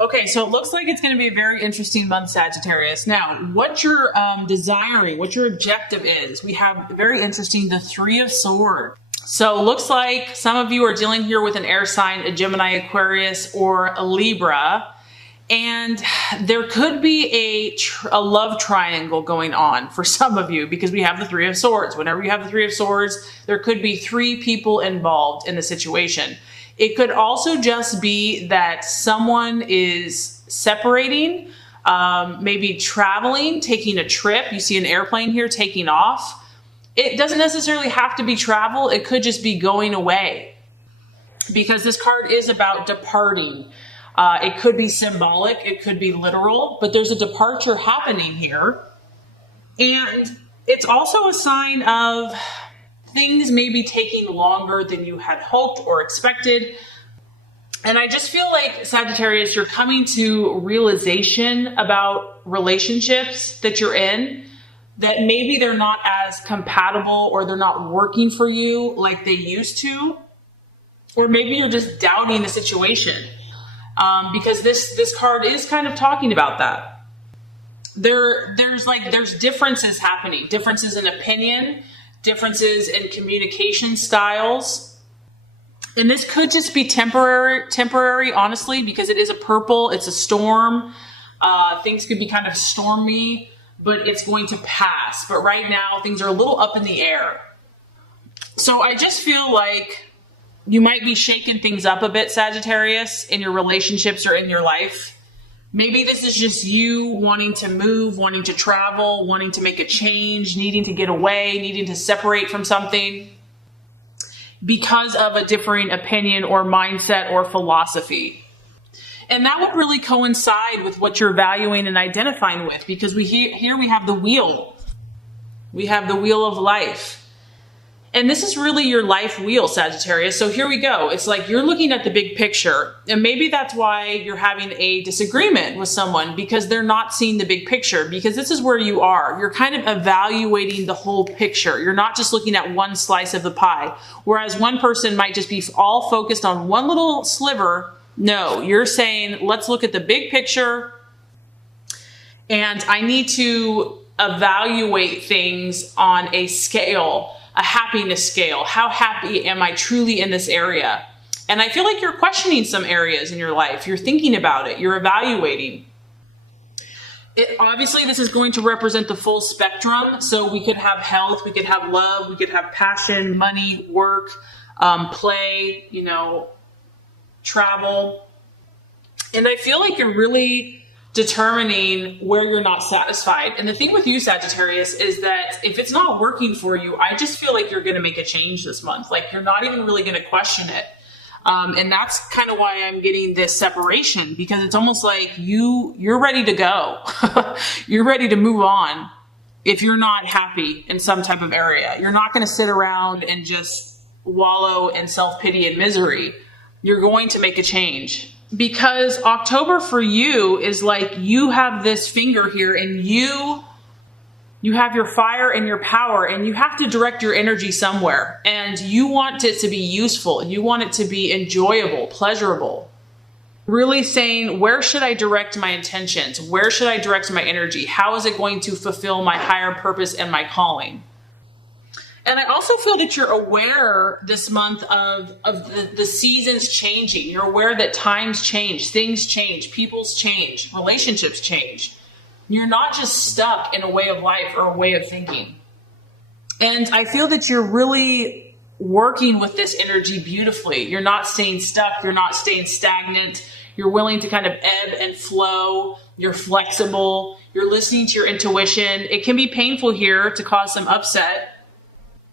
Okay, so it looks like it's going to be a very interesting month, Sagittarius. Now, what you're desiring, what your objective is, we have very interesting, the Three of Swords. So it looks like some of you are dealing here with an air sign, a Gemini, Aquarius, or a Libra. And there could be a love triangle going on for some of you because we have the Three of Swords. Whenever you have the Three of Swords, there could be three people involved in the situation. It could also just be that someone is separating, maybe traveling, taking a trip. You see an airplane here taking off. It doesn't necessarily have to be travel. It could just be going away because this card is about departing. It could be symbolic. It could be literal, but there's a departure happening here. And it's also a sign of things maybe taking longer than you had hoped or expected. And I just feel like, Sagittarius, you're coming to realization about relationships that you're in, that maybe they're not as compatible or they're not working for you like they used to. Or maybe you're just doubting the situation. Because this card is kind of talking about that. There's differences happening, differences in opinion, differences in communication styles. And this could just be temporary, honestly, because it is a purple, it's a storm. Things could be kind of stormy, but it's going to pass. But right now, things are a little up in the air. So I just feel like you might be shaking things up a bit, Sagittarius, in your relationships or in your life. Maybe this is just you wanting to move, wanting to travel, wanting to make a change, needing to get away, needing to separate from something because of a differing opinion or mindset or philosophy. And that would really coincide with what you're valuing and identifying with, because here we have the wheel. We have the wheel of life. And this is really your life wheel, Sagittarius. So here we go. It's like you're looking at the big picture. And maybe that's why you're having a disagreement with someone, because they're not seeing the big picture, because this is where you are. You're kind of evaluating the whole picture. You're not just looking at one slice of the pie. Whereas one person might just be all focused on one little sliver. No, you're saying, let's look at the big picture. And I need to evaluate things on a scale, a happiness scale. How happy am I truly in this area? And I feel like you're questioning some areas in your life. You're thinking about it. You're evaluating. Obviously, this is going to represent the full spectrum. So we could have health, we could have love, we could have passion, money, work, play, travel. And I feel like you're really determining where you're not satisfied. And the thing with you, Sagittarius, is that if it's not working for you, I just feel like you're going to make a change this month. Like you're not even really going to question it. And that's kind of why I'm getting this separation, because it's almost like you're ready to go. You're ready to move on. If you're not happy in some type of area, you're not going to sit around and just wallow in self-pity and misery. You're going to make a change. Because October for you is like you have this finger here and you have your fire and your power, and you have to direct your energy somewhere, and you want it to be useful. You want it to be enjoyable, pleasurable. Really saying, where should I direct my intentions? Where should I direct my energy? How is it going to fulfill my higher purpose and my calling? And I also feel that you're aware this month of the seasons changing. You're aware that times change, things change, people's change, relationships change. You're not just stuck in a way of life or a way of thinking. And I feel that you're really working with this energy beautifully. You're not staying stuck. You're not staying stagnant. You're willing to kind of ebb and flow. You're flexible. You're listening to your intuition. It can be painful here to cause some upset.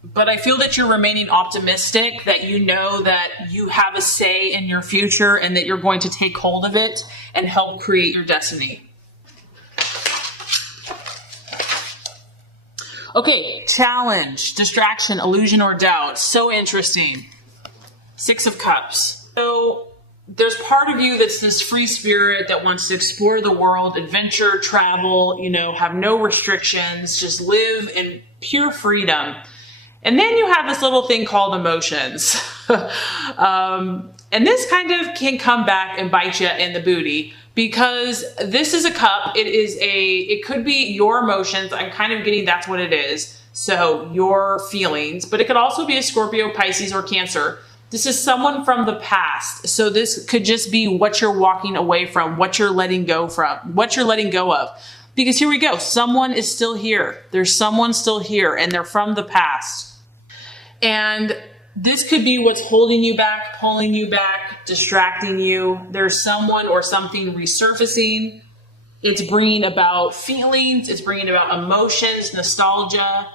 But I feel that you're remaining optimistic, that you know that you have a say in your future and that you're going to take hold of it and help create your destiny. Okay, challenge, distraction, illusion, or doubt. So interesting. 6 of Cups. So there's part of you that's this free spirit that wants to explore the world, adventure, travel, have no restrictions, just live in pure freedom. And then you have this little thing called emotions. And this kind of can come back and bite you in the booty, because this is a cup. It could be your emotions. I'm kind of getting that's what it is. So your feelings, but it could also be a Scorpio, Pisces, or Cancer. This is someone from the past. So this could just be what you're walking away from, what you're letting go of. Because here we go. Someone is still here. There's someone still here, and they're from the past. And this could be what's holding you back, pulling you back, distracting you. There's someone or something resurfacing. It's bringing about feelings. It's bringing about emotions, nostalgia.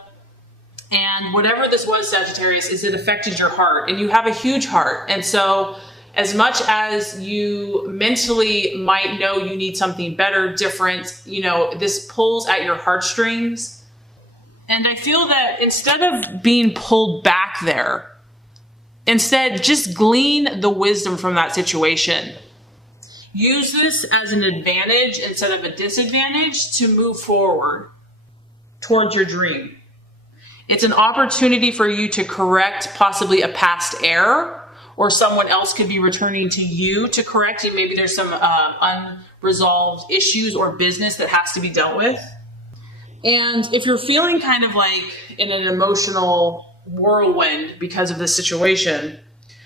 And whatever this was, Sagittarius, is it affected your heart. And you have a huge heart. And so as much as you mentally might know you need something better, different, this pulls at your heartstrings. And I feel that instead of being pulled back there, instead just glean the wisdom from that situation. Use this as an advantage instead of a disadvantage to move forward towards your dream. It's an opportunity for you to correct possibly a past error, or someone else could be returning to you to correct you. Maybe there's some unresolved issues or business that has to be dealt with. And if you're feeling kind of like in an emotional whirlwind because of this situation,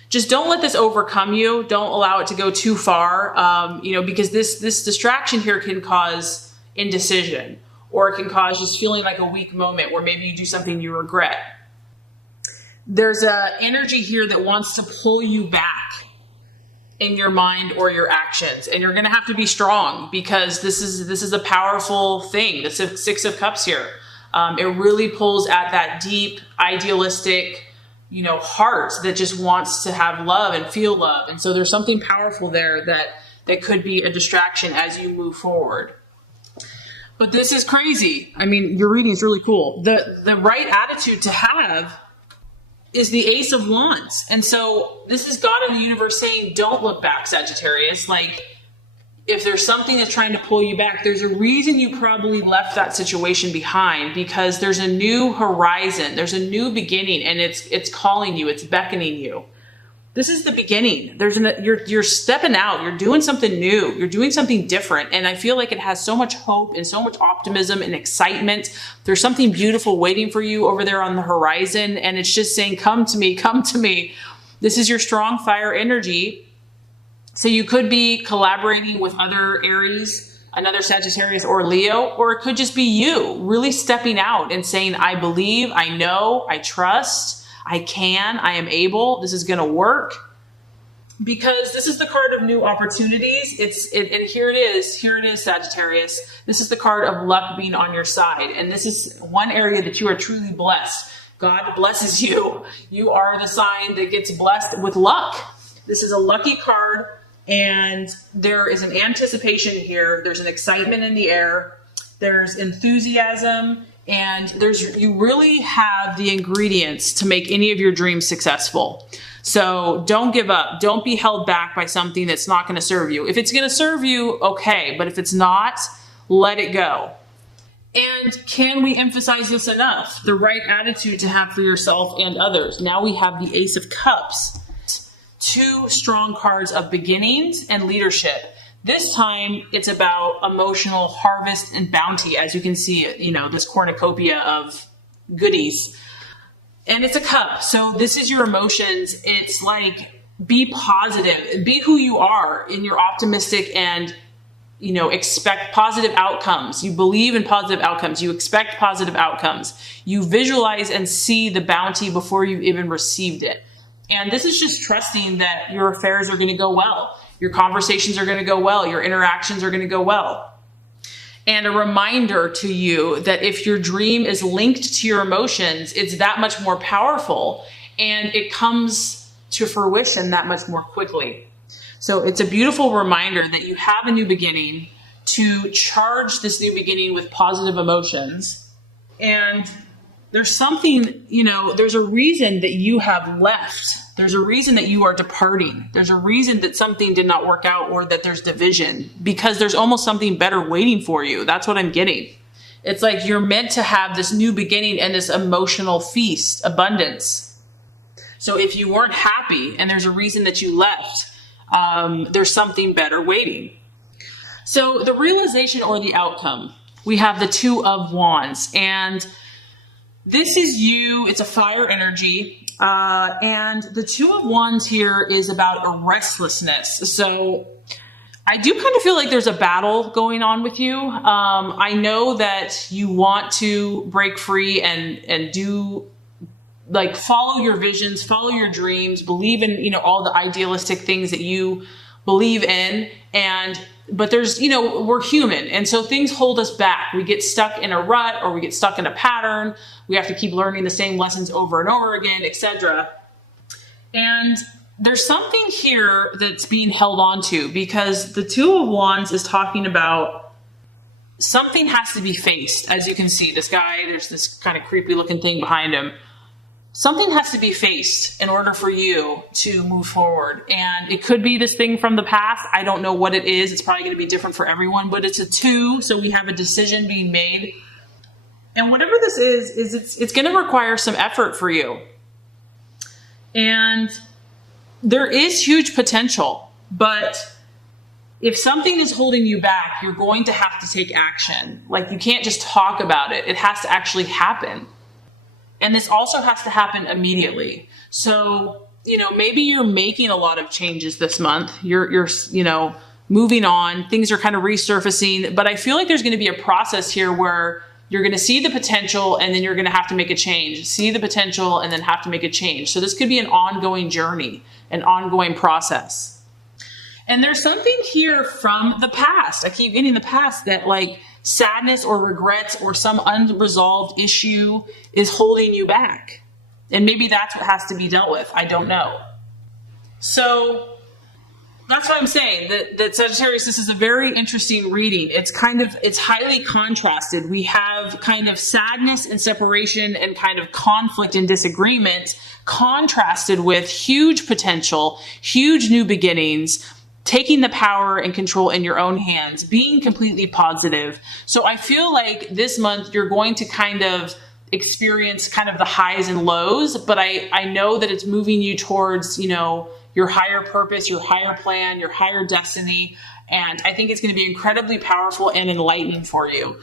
just don't let this overcome you. Don't allow it to go too far, because this distraction here can cause indecision, or it can cause just feeling like a weak moment where maybe you do something you regret. There's an energy here that wants to pull you back in your mind or your actions. And you're going to have to be strong, because this is a powerful thing. The Six of Cups here. It really pulls at that deep, idealistic, heart that just wants to have love and feel love. And so there's something powerful there that could be a distraction as you move forward. But this is crazy. I mean, your reading is really cool. The right attitude to have is the Ace of Wands. And so this is God in the universe saying, don't look back, Sagittarius. Like, if there's something that's trying to pull you back, there's a reason you probably left that situation behind, because there's a new horizon. There's a new beginning, and it's calling you. It's beckoning you. This is the beginning. You're stepping out. You're doing something new. You're doing something different. And I feel like it has so much hope and so much optimism and excitement. There's something beautiful waiting for you over there on the horizon. And it's just saying, come to me, come to me. This is your strong fire energy. So you could be collaborating with other Aries, another Sagittarius or Leo, or it could just be you really stepping out and saying, I believe, I know, I trust, I can, I am able, this is going to work. Because this is the card of new opportunities. And here it is, Sagittarius. This is the card of luck being on your side. And this is one area that you are truly blessed. God blesses you. You are the sign that gets blessed with luck. This is a lucky card. And there is an anticipation here. There's an excitement in the air. There's enthusiasm. And you really have the ingredients to make any of your dreams successful. So don't give up. Don't be held back by something that's not going to serve you. If it's going to serve you, okay. But if it's not, let it go. And can we emphasize this enough? The right attitude to have for yourself and others. Now we have the Ace of Cups. Two strong cards of beginnings and leadership. This time it's about emotional harvest and bounty. As you can see, this cornucopia of goodies. And it's a cup. So this is your emotions. It's like, be positive, be who you are, and you're optimistic and, expect positive outcomes. You believe in positive outcomes. You expect positive outcomes. You visualize and see the bounty before you've even received it. And this is just trusting that your affairs are going to go well. Your conversations are going to go well. Your interactions are going to go well. And a reminder to you that if your dream is linked to your emotions, it's that much more powerful, and it comes to fruition that much more quickly. So it's a beautiful reminder that you have a new beginning, to charge this new beginning with positive emotions. And there's something, there's a reason that you have left. There's a reason that you are departing. There's a reason that something did not work out, or that there's division, because there's almost something better waiting for you. That's what I'm getting. It's like you're meant to have this new beginning and this emotional feast, abundance. So if you weren't happy and there's a reason that you left, there's something better waiting. So the realization or the outcome, we have the Two of Wands, and this is you. It's a fire energy. And the Two of Wands here is about a restlessness. So I do kind of feel like there's a battle going on with you. I know that you want to break free and do, like, follow your visions, follow your dreams, believe in, you know, all the idealistic things that you believe in. But there's, you know, we're human. And so things hold us back. We get stuck in a rut, or we get stuck in a pattern. We have to keep learning the same lessons over and over again, etc. And there's something here that's being held on to, because the Two of Wands is talking about something has to be faced. As you can see, this guy, there's this kind of creepy looking thing behind him. Something has to be faced in order for you to move forward. And it could be this thing from the past. I don't know what it is. It's probably going to be different for everyone, but it's a two. So we have a decision being made. And whatever this is it's going to require some effort for you. And there is huge potential, but if something is holding you back, you're going to have to take action. Like, you can't just talk about it. It has to actually happen. And this also has to happen immediately. So, you know, maybe you're making a lot of changes this month. You're you know, moving on. Things are kind of resurfacing. But I feel like there's going to be a process here where you're going to see the potential and then you're going to have to make a change. See the potential and then have to make a change. So this could be an ongoing journey, an ongoing process. And there's something here from the past. I keep getting the past, that like sadness or regrets or some unresolved issue is holding you back. And maybe that's what has to be dealt with. I don't know. So that's what I'm saying, that Sagittarius, this is a very interesting reading. It's highly contrasted. We have kind of sadness and separation and kind of conflict and disagreement contrasted with huge potential, huge new beginnings, taking the power and control in your own hands, being completely positive. So I feel like this month you're going to kind of experience kind of the highs and lows, but I know that it's moving you towards, you know, your higher purpose, your higher plan, your higher destiny. And I think it's going to be incredibly powerful and enlightening for you.